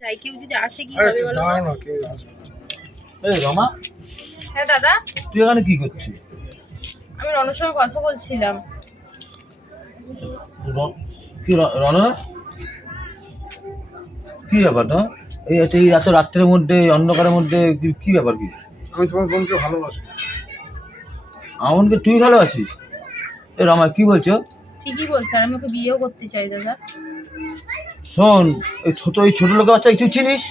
যাই কেউ যদি আসে কি হবে বলো? না। কেউ আসবে এই রমা হ্যাঁ দাদা? তুই এখানে কি করছিস? আমি রনর সঙ্গে কথা বলছিলাম। কি র- রণ কি ব্যাপার তো এই এই এত রাত্রের মধ্যে অন্ধকারের মধ্যে কি- কি ব্যাপার কি? আমি তোমার বোনকে ভালোবাসি। আমনকে তুই ভালোবাসিস? এ রমা কি বলছো? ঠিকই বলছো আর আমি ওকে বিয়েও করতে চাই দাদা। শোন এই ছোট এই ছোট লোকের বাচ্চা তুই চিনিস?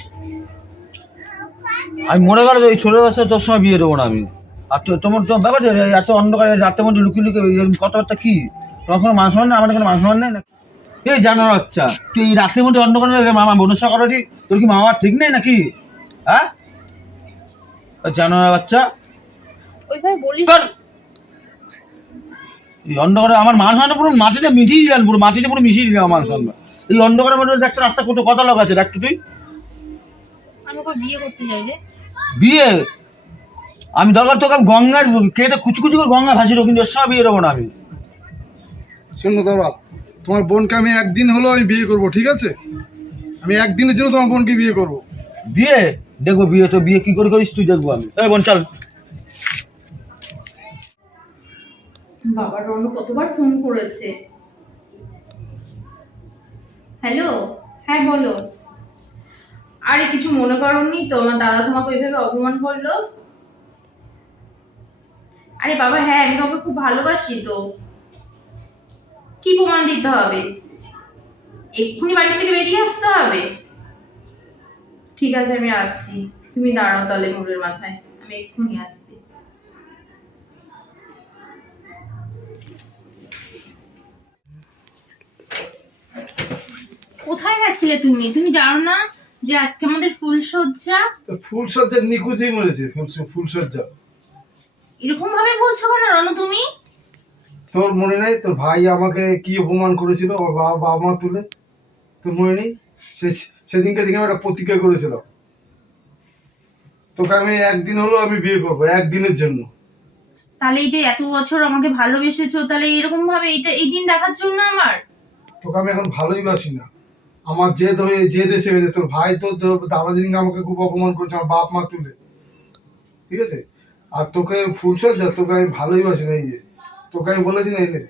আমি মনে করো এই ছোট বাচ্চা তোর সময় বিয়ে দেবো না আমি। আর তো- তোমার তোমার ব্যাপার এত অন্ধকারে রাতের মধ্যে লুকিয়ে লুকিয়ে কথাবার্তা কি? তোমার কোনো মান সম্মান নেই? আমার কোনো মান সম্মান নেই? না এই জানোয়ার বাচ্চা তুই এই রাতের মধ্যে অন্ধকারে মামা বোনের সাথে কথা তোর কি মামা ঠিক নেই নাকি? হ্যাঁ? ওই জানোয়ার বাচ্চা। ওইভাবে বলিস এই অন্ধকারে আমার মান সম্মান পুরো মাটিতে মিশিয়ে দিলেন পুরো মাটিতে পুরো মিশিয়ে দিলেন আমার সম্মান। এই অন্ধকারের মধ্যে একটা রাস্তা কত কথা লোক আছে তো তুই। আমি বিয়ে করতে চাই রে? বিয়ে? আমি দরকার তোকে আমি গঙ্গার কেটে কুচু কুচু করে গঙ্গা দেবো কিন্তু এর সব বিয়ে দেবো না আমি। শোনো দাদা তোমার বোনকে আমি একদিন হলো আমি বিয়ে করব ঠিক আছে? আমি একদিনের জন্য তোমার বোনকে বিয়ে করব। বিয়ে? দেখব বিয়ে তো বিয়ে কি করে করিস তুই দেখব আমি। এই বোন চল। বাবা রনু কতবার ফোন করেছে। হ্যালো হ্যাঁ বলো। আরে, কিছু মনে করনি তো? আমার দাদা তোমাকে ওইভাবে অপমান করল? আরে বাবা হ্যাঁ আমি তোমাকে খুব ভালোবাসি তো। কি প্রমাণ দিতে হবে? এক্ষুনি বাড়ির থেকে বেরিয়ে আসতে হবে? ঠিক আছে, আমি আসছি। তুমি দাঁড়াও তাহলে মোড়ের মাথায়। আমি এক্ষুনি আসছি। কোথায় গেছিলে তুমি? তুমি জানো না যে আজকে আমাদের ফুলসজ্জা তো ফুলসজ্জার নিকুচি মরেছে ফুল ফুলসজ্জা এরকম ভাবে বলছো কেন রনু তুমি? তোর মনে নেই? তোর ভাই আমাকে কি অপমান করেছিল ওর বাবা বাবা মা তুলে? তোর মনে নেই? সেদিনকে দিকে আমি একটা প্রতিজ্ঞা করেছিলাম। তোকে আমি একদিন হলো আমি বিয়ে করব একদিনের জন্য। তাহলে এই যে এত বছর আমাকে ভালোবেসেছো তাহলে এরকম ভাবে এটা এই দিন দেখার জন্য আমার? তোকে আমি এখন ভালোই বাসি না। আমার জেদ হয়ে জেদ এসে গেছে তোর ভাই তো দাদা যেদিনকে আমাকে খুব অপমান করেছে, আমার বাপ মা তুলে। ঠিক আছে? আর তোকে ফুলসজ্জা তোকে আমি ভালোই বাসি না, এই যে। তোকে আমি বলেছি না নে।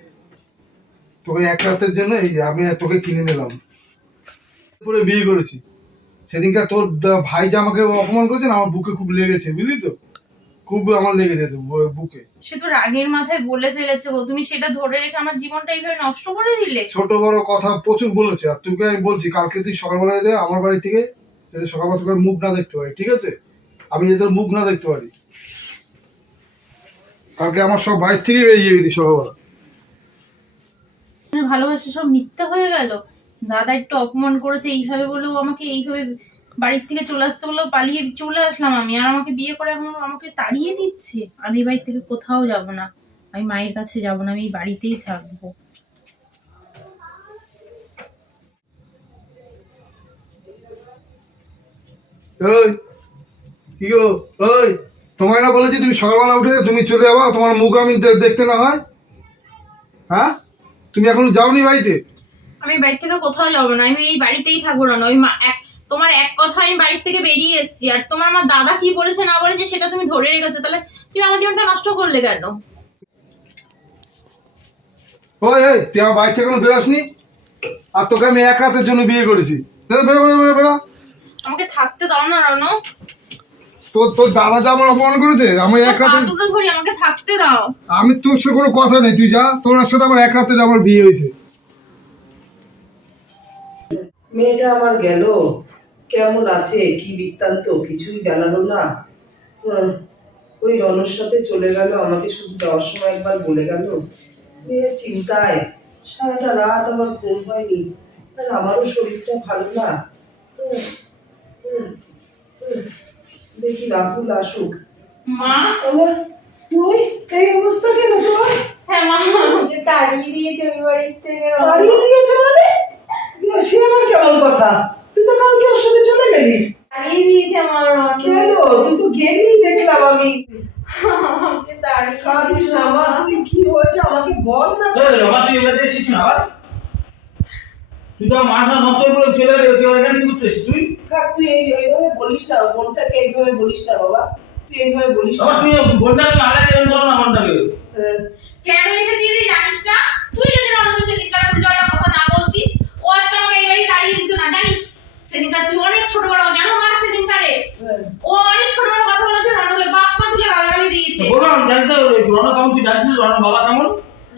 তোকে এক রাতের জন্য এই যে, আমি তোকে কিনে নিলাম। পুরো বিয়ে করেছি। সেদিনকার তোর ভাই যে আমাকে অপমান করেছে না, আমার বুকে খুব লেগেছে, বুঝলি তো? খুব আমার লেগেছে তো বু- বুকে। সে তো রাগের মাথায় বলে ফেলেছে গো তুমি সেটা ধরে রেখে আমার জীবনটা এইভাবে নষ্ট করে দিলে? ছোট বড় কথা প্রচুর বলেছে আর তোকে আমি বলছি কালকে তুই সকালবেলায় দে আমার বাড়ি থেকে যাতে সকালবেলা তোকে মুখ না দেখতে পারি ঠিক আছে? আমি যাতে তোর মুখ না দেখতে পারি। কালকে আমার সব বাইর থেকে বেরিয়ে যাবি সকালবেলা। ভালোবাসা সব মিথ্যা হয়ে গেল? দাদা একটু অপমান করেছে এইভাবে বলেও আমাকে এইভাবে বাড়ির থেকে চলে আসতে বলল পালিয়ে চলে আসলাম আমি। আর আমাকে বিয়ে করে এখন আমাকে তাড়িয়ে দিচ্ছে। আমি এই বাড়ি থেকে কোথাও যাব না। আমি মায়ের কাছে যাব না আমি এই বাড়িতেই থাকব। তোমায় না বলেছি তুমি সকালবেলা উঠে তুমি চলে যাবা তোমার মুখ আমি দেখতে না হয়। হ্যাঁ? তুমি এখনও যাওনি বাড়িতে? আমি বাড়ি থেকে কোথাও যাব না আমি এই বাড়িতেই থাকব না। ওই মা এক তোমার এক কথা আমি বাড়ির থেকে বেরিয়ে এসেছি। আর তোমার মা দাদা কি বলেছে না বলেছে সেটা তুমি ধরে রেখেছো। তাহলে তুমি আমার জীবনটা নষ্ট করলে কেন? ওই এই তুই আমার বাড়ি থেকে এখনও বেরোসনি আর তোকে আমি এক রাতের জন্য বিয়ে করেছি। বেরো বেরো বেরো বেরো বেরো। আমাকে থাকতে দাও না রনো। তোর তোর দাদা যা আমার অপমান করেছে আমি এক রাতে দুটো ধরি আমাকে থাকতে দাও। আমি তোর সাথে কোনো কথা নেই তুই যা। তোর সাথে আমার এক রাতের আমার বিয়ে হয়েছে। মেয়েটা আমার গেল। কেমন আছে? কি বৃত্তান্ত? কিছুই জানালো না। ওই রনর সাথে চলে গেল। আমাকে শুধু যাওয়ার সময় একবার বলে গেল চিন্তায়। সারাটা রাত আমার ঘুম হয়নি। আর আমারও শরীরটা ভালো না। দেখি রাহুল আসুক। মা? আমার তুই? এই অবস্থা কেন তোর হ্যাঁ মা তাড়িয়ে দিয়েছে ওই বাড়ির থেকে। তাড়িয়ে দিয়েছে মানে? সে আবার কেমন কথা? তুই তো কালকে গেলি দিয়েছে আমার রনো। কেন? তুই তো গেলি দেখলাম আমি। কাঁদিস না মা। তুই কি হয়েছে? আমাকে বল না। এই তুই এবারে এসেছিস না আবার? তুই তো মাথা নষ্ট করে চলে গেলে তুই এখানে কি করতেছিস তুই? থাক তুই এইভাবে বলিস না বোনটাকে এইভাবে বলিস না বাবা। তুই এইভাবে বলিস না। আবার তুই বোনটাকে আলাদা এরকম করো না বোনটাকে। কেন এসে দিদি জানিস না? তুই যদি উল্টো কথা না বলতিস ও আজকে আমাকে তাড়িয়ে দিত না জানিস? তুই অনেক ছোট বড় জানো মা সেদিনকারে? ও অনেক ছোট বড় কথা বলেছে রণকে তুলে গালাগালি দিয়েছে। জানতে হবে রণ কেমন তুই জানিস রণ বাবা কেমন?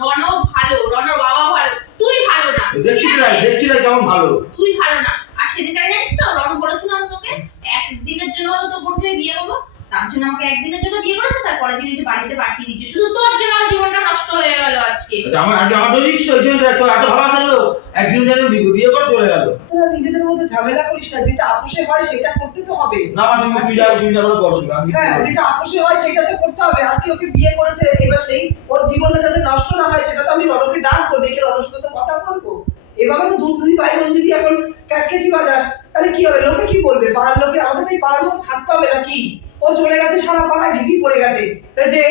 রণ ভালো রণর বাবা ভালো তুই ভালো না। দেখছিস না দেখছিস দেখছি না কেমন ভালো? তুই ভালো না। আর সেদিনকারে জানিস তো রণ বলেছিল তোকে একদিনের জন্য হলো তো বোনকে বিয়ে করব তার জন্য আমাকে একদিনের জন্য বিয়ে করেছে তারপরের দিন যে বাড়িতে পাঠিয়ে দিচ্ছে শুধু তোর জন্য আমার জীবনটা নষ্ট হয়ে গেল আজকে। আচ্ছা আমার আজ আমার তো ওই জন্য এত এত ভালো আসলো একদিন যেন বিয়ে করে চলে গেল। তোরা নিজেদের মধ্যে ঝামেলা করিস না যেটা আপোষে হয় সেটা করতে তো হবে। না আমার তুমি তুমি যাও তুমি যাও বলো তুমি আমি হ্যাঁ যেটা আপোষে হয় সেটা তো করতে হবে। আজকে ওকে বিয়ে করেছে এবার সেই ওর জীবনটা যাতে নষ্ট না হয় সেটা তো আমি রণকে ডেকে রণর সাথে তো কথা বলব। এভাবে তো দু দুই ভাই বোন যদি এখন ক্যাচকেচি বাজাস তাহলে কি হবে? লোকে কি বলবে? পাড়ার লোকে আমাদের তো এই পাড়ার মধ্যে থাকতে হবে নাকি? ও চলে গেছে সারা পাড়ায় ঢিপি পড়ে গেছে। যে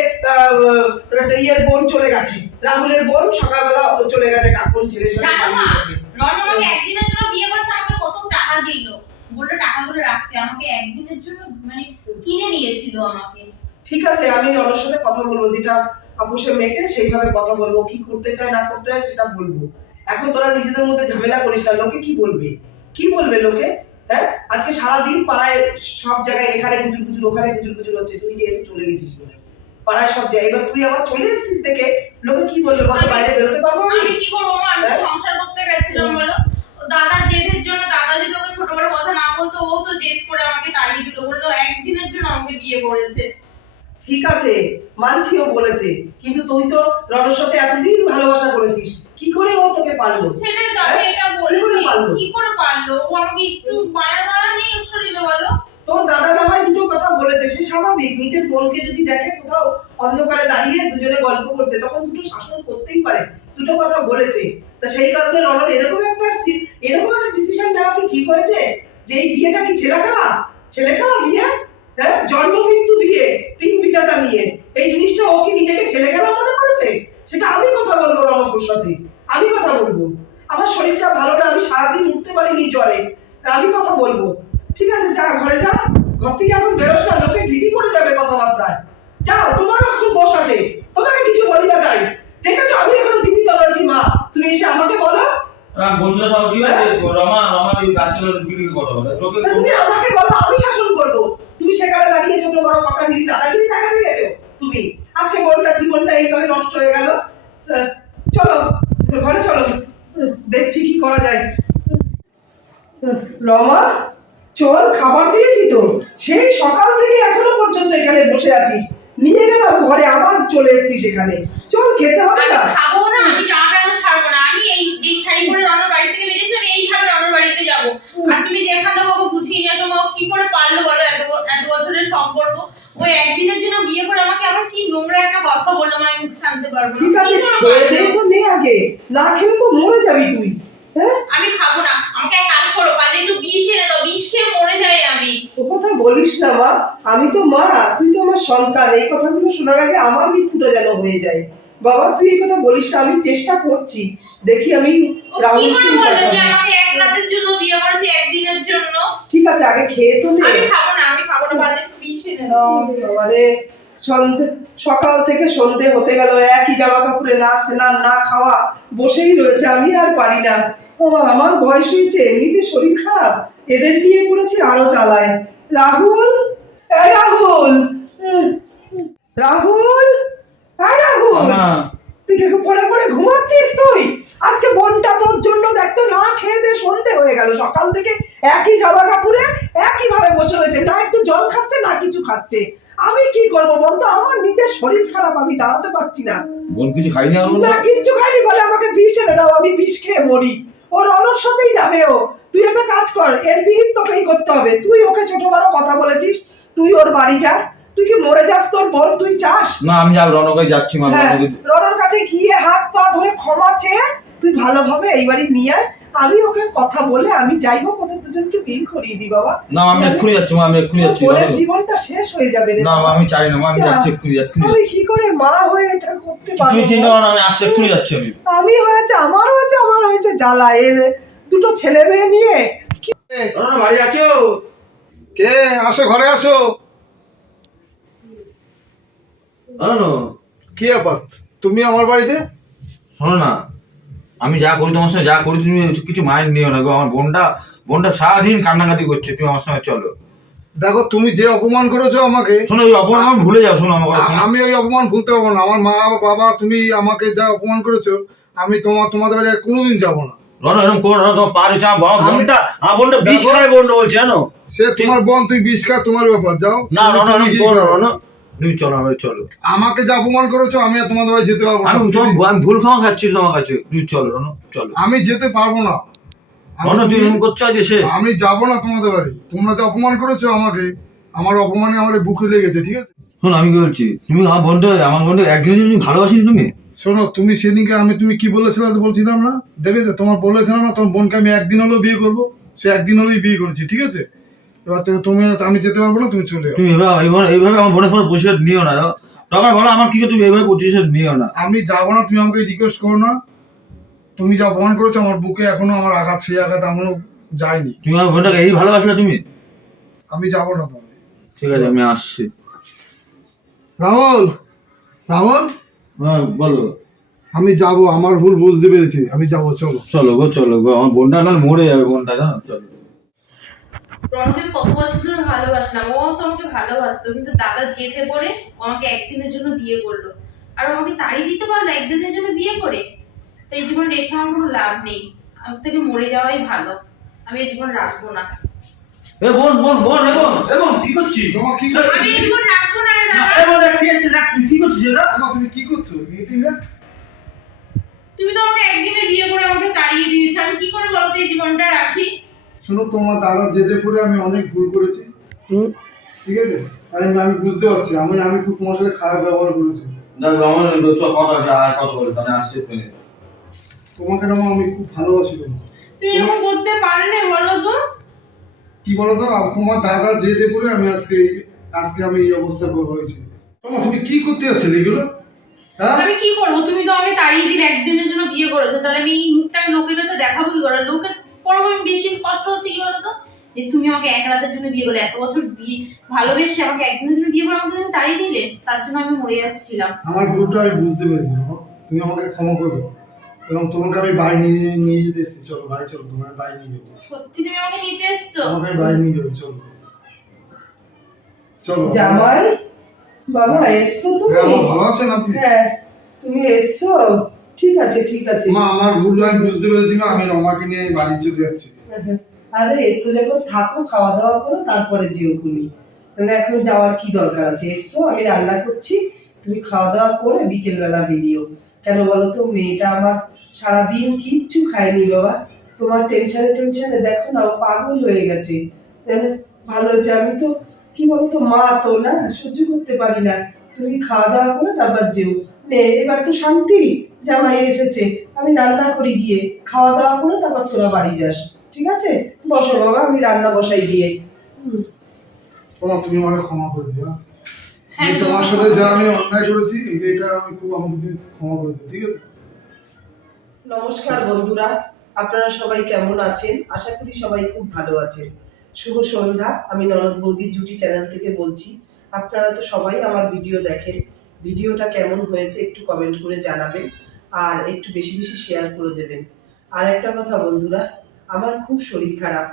ইয়ের বোন চলে গেছে। রাহুলের বোন সকালবেলা ও চলে গেছে কাকুন ছেলের সাথে পালিয়ে গেছে। রণ আমাকে একদিনের জন্য বিয়ে করেছে আমাকে কত টাকা দিল? বলল টাকাগুলো রাখতে। আমাকে একদিনের জন্য মানে কিনে নিয়েছিল আমাকে। ঠিক আছে আমি রণর সাথে কথা বলব যেটা আপোষে মেটে সেইভাবে কথা বলব কি করতে চায় না করতে চায় সেটা বলব। এখন তোরা নিজেদের মধ্যে ঝামেলা করিস না লোকে কি বলবে? কি বলবে লোকে? হ্যাঁ? আজকে সারাদিন পাড়ায় সব জায়গায় এখানে গুজুর গুজুর ওখানে গুজুর গুজুর হচ্ছে। তুই যেহেতু চলে গেছিস বলে। পাড়ায় সব জায়গায়। এবার তুই আবার চলে এসেছিস দেখে। লোকে কি বলবে আমি- বাইরে বেরোতে পারব আমি? কি করব আমি হ্যাঁ? সংসার করতে গেছিলাম বলো। দাদার জেদের জন্য দাদা যদি ওকে ছোট বড় কথা না বলতো ও তো জেদ করে আমাকে তাড়িয়ে দিল। বলল একদিনের জন্য আমাকে বিয়ে করেছে। ঠিক আছে মানছি ও বলেছে। কিন্তু তুই তো রণর সাথে এতদিন ভালোবাসা করেছিস। কি করে ও তোকে পারল? সেটা তো আমি এটা কি করে বলেছি কি করে পারল? ও আমাকে একটু মায়া দ্বারা নেই শরীরে বলো। তোর দাদা হয় দুটো কথা বলেছে সে স্বাভাবিক। নিজের বোনকে যদি দেখে কোথাও অন্ধকারে দাঁড়িয়ে দুজনে গল্প করছে তখন দুটো শাসন করতেই পারে। দুটো কথা বলেছে। তা সেই কারণে রণর এরকম একটা এরকম একটা ডিসিশন নেওয়া কি ঠিক হয়েছে? যে এই বিয়েটা কি ছেলে খেলা? ছেলে খেলা বিয়ে? হ্যাঁ? জন্ম মৃত্যু বিয়ে। তিন বিধাতা নিয়ে। এই জিনিসটা ও কি নিজেকে ছেলে খেলা মনে করেছে? সেটা আমি কথা বলব রণপুর সাথে। আমি কথা বলব। আমার শরীরটা ভালো না আমি সারাদিন উঠতে পারিনি জ্বরে। আমি কথা বলব। ঠিক আছে যা ঘরে যা। ঘর থেকে এখন বেরোস না লোকে ঢিটি পড়ে যাবে কথাবার্তায়। যাও তোমারও এখন বস আছে? তোমাকে কিছু বলি না তাই। দেখেছ আমি এখনও জীবিত রয়েছি মা। তুমি এসে আমাকে বলো। আর বন্ধুরা সব কি আছে রমা রমা এই গাছগুলো বিক্রি কথা লোকে তুমি আমাকে বলো আমি শাসন করব। তুমি সেখানে দাঁড়িয়ে ছোট বড় কথা নিয়ে দাদাগিরি গেছো? তুমি আজকে বোনটার জীবনটা এইভাবে নষ্ট হয়ে গেল? চলো। ঘরে চলো। দেখছি কি করা যায়। রমা, চল খাবার দিয়েছি তো। সেই সকাল থেকে এখনও পর্যন্ত এখানে বসে আছিস। নিয়ে গেলাম, ঘরে আবার চলে এসেছিস এখানে। চল খেতে হবে না। খাব না আমি জামা প্যান্ট ছাড়বো না আমি এই যে শাড়ি পরে রনর বাড়ি থেকে বেরিয়েছি আমি এইভাবে রনর বাড়িতে যাব আর তুমি যে এখান থেকে ওকে গুছিয়ে নিয়ে আসো মা, ও কি করে পারল বলো এত ব- এত বছরের সম্পর্ক ওই একদিনের জন্য বিয়ে করে আমাকে আবার কি নোংরা একটা কথা বলল মা, আমি পারব ঠিক আছে খেয়ে তো নে আগে। না খেয়ে তো মরে যাবি তুই হ্যাঁ? আমি খাব না। আমাকে এক কাজ করো কাজে একটু বিষ এনে দাও বিষ খেয়ে মরে যাই আমি। ও কথা বলিস না মা। আমি তো মা তুই তো আমার সন্তান। এই কথাগুলো শোনার আগে আমার মৃত্যুটা যেন হয়ে যায়। বাবা তুই এই কথা বলিস না আমি চেষ্টা করছি। দেখি আমি ও কি করে বলল যে আমাকে এক রাতের জন্য বিয়ে করেছে একদিনের জন্য? ঠিক আছে আগে খেয়ে তো নে। আমি খাব না আমি খাব না পারলে বিষ এনে দাও। সন্ধে সকাল থেকে সন্ধে হতে গেল। একই জামা কাপড়ে না স্নান না খাওয়া বসেই রয়েছে আমি আর পারি না। ও আমার বয়স হয়েছে এমনিতে শরীর খারাপ। এদের নিয়ে পড়েছে আরও চালায় রাহুল? রাহুল! রাহুল? রাহুল! তুই কি পরে পরে ঘুমাচ্ছিস তুই? আজকে বোনটা তোর জন্য দেখতো না খেয়ে দে সন্ধে হয়ে গেল। সকাল থেকে একই জামা কাপড়ে একই ভাবে বসে রয়েছে। না একটু জল খাচ্ছে না কিছু খাচ্ছে। আমি কি করব বলতো? আমার নিজের শরীর খারাপ আমি দাঁড়াতে পারছি না। বোন কিছু খাইনি আর না কিচ্ছু খাইনি বলে আমাকে বিষ এনে দাও আমি বিষ খেয়ে মরি। ওর অনর সাথেই যাবে ও। তুই একটা কাজ কর এর বিহিত তোকেই করতে হবে। তুই ওকে ছোট বড় কথা বলেছিস তুই ওর বাড়ি যা। তুই কি মরে যাস তোর বোন? তুই চাস? না আমি যাব রনকাই যাচ্ছি মা হ্যাঁ রনকে- রণর কাছে গিয়ে হাত পা ধরে ক্ষমা চেয়ে তুই ভালোভাবে এই বাড়ি নিয়ে আয়। আমি ওকে কথা বলে আমি যাই হোক ওদের দুজনকে বিল করিয়ে দিই বাবা। না আমি এক্ষুনি যাচ্ছি মা আমি এক্ষুনি যাচ্ছি বাবা। জীবনটা শেষ হয়ে যাবে না মা, আমি চাই না মা আমি যাচ্ছি এক্ষুনি এক্ষুনি আমি কি করে মা হয়ে এটা করতে তুমি পারব? চিন্তা বল? করো না আমি আসছি এক্ষুনি যাচ্ছি আমি। আমি হয়েছে আমার হয়েছে আমার হয়েছে জ্বালা এর দুটো ছেলে মেয়ে নিয়ে শোনো বাড়ি আছো? কে? আসো ঘরে আসো। শোনো কি ব্যাপার? তুমি আমার বাড়িতে? শোনো না আমি যা করি তোমার সঙ্গে যা করি তুমি কিছু মাইন্ড নিও না গো। আমার বোনটা বোনটা সারাদিন কান্নাকাটি করছে তুমি আমার সঙ্গে চলো। দেখো তুমি যে অপমান করেছ আমাকে শোনো ওই অপমান ভুলে যাও শোনো আমার। আমি ওই অপমান ভুলতে পারব না। আমার মা বাবা তুমি আমাকে যা অপমান করেছ আমি তোমার তোমাদের বাড়ি আর কোনোদিন যাব না। এরকম তোমার পা রেখে আমার বাবা বোনটা আমার বোনটা বিষ খায় বোনটা বলছে জানো? সে তোমার বোন তুই বিষ খা তোমার ব্যাপার যাও। না এরকম তুমি চলো আমার চলো। আমাকে যা অপমান করেছ আমি আর তোমাদের বাড়ি যেতে পারব না। আমি তোমার আমি ভুল খাওয়া খাচ্ছি তোমার কাছে। তুমি চলো রনো চলো। আমি যেতে পারব না। রনো তুমি এরকম করছ আজ শেষ? আমি যাব না তোমাদের বাড়ি। তোমরা যে অপমান করেছ আমাকে আমার অপমানে আমার বুকে লেগেছে ঠিক আছে? শোনো আমি কি বলছি? তুমি আমার বোনটা আমার বোনটা একদিনের জন্য ভালোবাসিনি তুমি? শোনো তুমি সেদিনকে আমি তুমি কি বলেছিলে তো বলছিলাম না? দেখেছ? তোমার বলেছিলাম না তোমার বোনকে আমি একদিন হলেও বিয়ে করব সে একদিন হলেই বিয়ে করেছি ঠিক আছে? এবার তুমি তুমি আমি যেতে পারব না তুমি চলে যাও। তুমি এভাবে এইভাবে এইভাবে আমার বোনের সাথে বসে নিও না। তখন বলো আমার কি করে তুমি এইভাবে প্রতিশোধ নিও না। আমি যাব না তুমি আমাকে রিকোয়েস্ট করো না। তুমি যা অপমান করেছ আমার বুকে এখনও আমার আঘাত সেই আঘাত এখনও যায়নি। তুমি আমার বোনটাকে এই ভালোবাসলে তুমি? আমি যাব না তোমার ঠিক আছে আমি আসছি। রাহুল রাহুল? হ্যাঁ বলো। আমি যাব আমার ভুল বুঝতে পেরেছি। আমি যাব চলো। চলো গো চলো গো। আমার বোনটা না মরে যাবে বোনটা জানো? চলো। রণকে কত বছর ধরে ভালোবাসলাম। ও তো আমাকে ভালোবাসতো কিন্তু দাদা জেতে পড়ে ও আমাকে একদিনের জন্য বিয়ে করল। আর আমাকে তাড়িয়ে দিতে পারল একদিনের জন্য বিয়ে করে। তো এই জীবন রেখে আমার কোনো লাভ নেই। আমার থেকে মরে যাওয়াই ভালো। আমি এই জীবন রাখব না। এ বোন বোন বোন এ বোন এ বোন কি করছিস? তোমার কি আমি এই জীবন রাখব না রে দাদা। এ বোন কি এসছে দেখ কি করছিস এটা তোমার তুমি কি করছ? এটাই না? তুমি তো আমাকে একদিনে বিয়ে করে আমাকে তাড়িয়ে দিয়েছ। আমি কি করে বলো এই জীবনটা রাখি? শোনো তোমার দাদা জেদে পড়ে আমি অনেক ভুল করেছি। ঠিক আছে? আমি আমি বুঝতে পারছি। আমি আমি খুব তোমার সাথে খারাপ ব্যবহার করেছি। দেখ আমার কথা কথা বলে তাহলে আসছে তুমি তোমাকে না আমি খুব ভালোবাসি তুমি এরকম করতে পারলে বলো তো। কি বলতো আ- তোমার দাদা জেদে পড়ে আমি আজকে আজকে আমি এই অবস্থা হয়েছি তোমার তুমি কি করতে যাচ্ছিলে এগুলো? হ্যাঁ? আমি কি করব? তুমি তো আমাকে তাড়িয়ে দিলে একদিনের জন্য বিয়ে করেছ। তাহলে আমি এই মুখটা লোকের কাছে দেখাবো কি করে? লোকের পরম আমি বেশি কষ্ট হচ্ছে কি বলতো? যে তুমি আমাকে এক রাতের জন্য বিয়ে করলে এত বছর বিয়ে ভালোবেসে আমাকে একদিনের জন্য বিয়ে করে আমাকে তুমি তাড়িয়ে দিলে তার জন্য আমি মরে যাচ্ছিলাম। আমার ভুলটা আমি বুঝতে পেরেছি। তুমি আমাকে ক্ষমা করে দাও। এবং তোমাকে আমি বাড়ি নিয়ে নিয়ে যেতে এসেছি চলো বাড়ি চলো তোমার বাড়ি নিয়ে যাব সত্যি তুমি আমাকে নিতে এসছো? তোমাকে আমি বাড়ি নিয়ে যাব চলো। চলো জামাই বাবা এসছো হ্যাঁ, তুমি ভালো আছেন আপনি? হ্যাঁ তুমি এসছো? ঠিক আছে ঠিক আছে। মা আমার ভুল আমি বুঝতে পেরেছি না আমি রমাকে নিয়ে বাড়ি চলে যাচ্ছি। আরে এসছো যখন থাকো খাওয়া দাওয়া করো তারপরে যেও খুনি মানে এখন যাওয়ার কি দরকার আছে? এসছো আমি রান্না করছি তুমি খাওয়া দাওয়া করে বিকেলবেলা বেরিয়েও। কেন বলো তো মেয়েটা আমার সারাদিন কিচ্ছু খায়নি বাবা। তোমার টেনশনে টেনশনে দেখো না ও পাগল হয়ে গেছে। তাহলে ভালো হচ্ছে আমি তো কি বলো তো মা তো না সহ্য করতে পারি না। তুমি খাওয়া দাওয়া করে তারপর যেও। নে এবার তো শান্তি। জামাই এসেছে। আমি রান্না করি গিয়ে। খাওয়া দাওয়া করে তারপর তোরা বাড়ি যাস। ঠিক আছে? বসো বাবা আমি রান্না বসাই দিয়ে হুম। তুমি আমাকে ক্ষমা করে দিও। হ্যাঁ? আমি তোমার সাথে যা আমি অন্যায় করেছি এটা আমি খুব আমাকে তুমি ক্ষমা করে দিও ঠিক আছে? নমস্কার বন্ধুরা। আপনারা সবাই কেমন আছেন? আশা করি সবাই খুব ভালো আছেন। শুভ সন্ধ্যা। আমি ননদ বৌদির জুটি চ্যানেল থেকে বলছি আপনারা তো সবাই আমার ভিডিও দেখেন। ভিডিওটা কেমন হয়েছে একটু কমেন্ট করে জানাবেন আর একটু বেশি বেশি শেয়ার করে দেবেন। আর একটা কথা বন্ধুরা, আমার খুব শরীর খারাপ।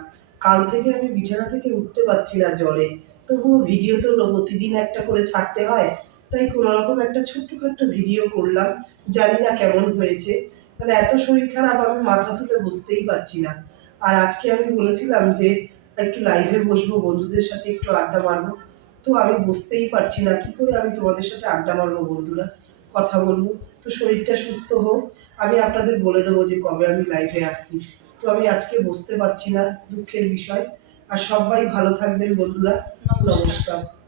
কাল থেকে আমি বিছানা থেকে উঠতে পারছি না জ্বরে। তবুও ভিডিও তো প্রতিদিন একটা করে ছাড়তে হয়। তাই কোনো রকম একটা ছোট্টখাট্ট ভিডিও করলাম। জানি না কেমন হয়েছে। মানে এত শরীর খারাপ, আমি মাথা তুলে বসতেই পারছি না। আর আজকে আমি বলেছিলাম যে, একটু লাইভে বসবো, বন্ধুদের সাথে একটু আড্ডা মারবো। তো আমি বুঝতেই পারছি না কি করে আমি তোমাদের সাথে আড্ডা মারবো বন্ধুরা? কথা বলব। তো শরীরটা সুস্থ হোক। আমি আপনাদের বলে দেবো যে কবে আমি লাইফে আসছি। তো আমি আজকে বসতে পারছি না দুঃখের বিষয়। আর সবাই ভালো থাকবেন বন্ধুরা। নমস্কার।